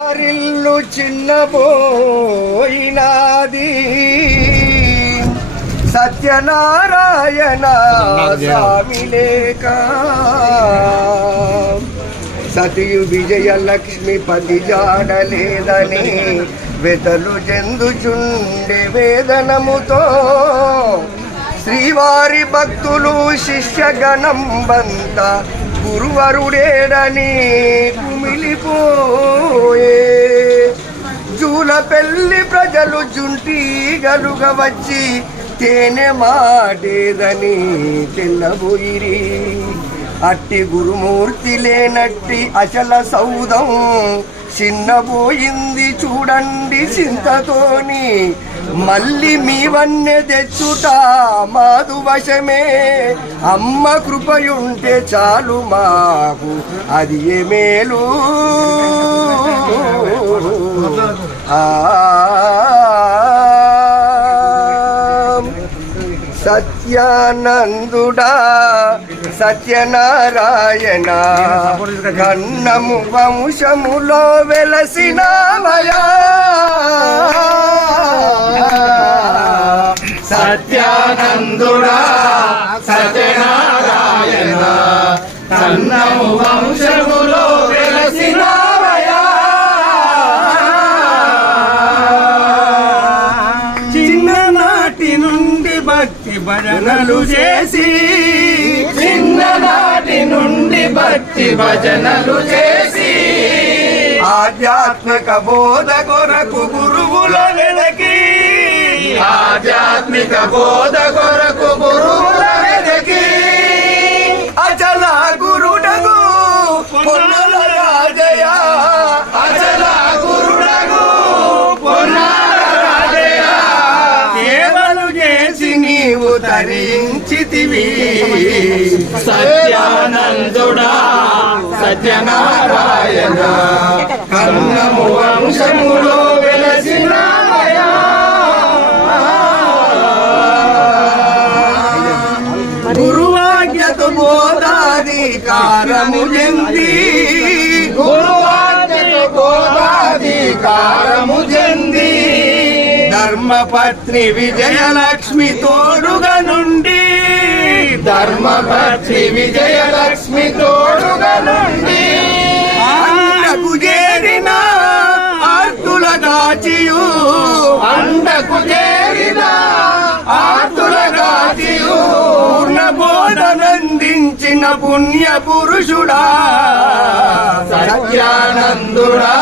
వారిల్లు చిన్నపోయినాది సత్యనారాయణ స్వామి లేక. సతియు విజయలక్ష్మి పతి జాడలేదని వెతలు చెందుచుండె వేదనముతో శ్రీవారి భక్తులు శిష్యగణం బంత గురువరుడేడని కుమిలిపో పెళ్ళి ప్రజలు జుంటీగలుగా వచ్చి తేనె మాటేదని తెల్లబోయిరి. అట్టి గురుమూర్తి లేనట్టి అచల సౌదం చిన్నబోయింది చూడండి చింతతోని. మళ్ళీ మీ వన్నె తెచ్చుట మాదు వశమే. అమ్మ కృపయుంటే చాలు మాకు అది ఏ మేలు? సత్యానందుడా సత్యనారాయణ. కన్నము వంశములో వెలసినామయా సత్యానందుడా సత్యనారాయణ. కన్నము భక్తి భజనలు చేసి చిన్ననాటి నుండి భక్తి భజనలు చేసి ఆధ్యాత్మిక బోధ కొరకు గురువుల వెలకి ఆధ్యాత్మిక బోధ కొరకు తరించితివి. సత్యానందుడా సత్యనారాయణ. కన్నము వంశములో వెలసినావయా గురువాజ్ఞత బోధాధికారము చెంది ధర్మపత్ని విజయలక్ష్మి తోడుగా నుండి. ధర్మపత్రి విజయలక్ష్మి తోడుగా నుండి. అండకు చేరిన ఆర్తుల కాచియు అండకు చేరిన ఆతుల గాచియు. పూర్ణ బోధనందించిన పుణ్య పురుషుడా సత్యానందుడా.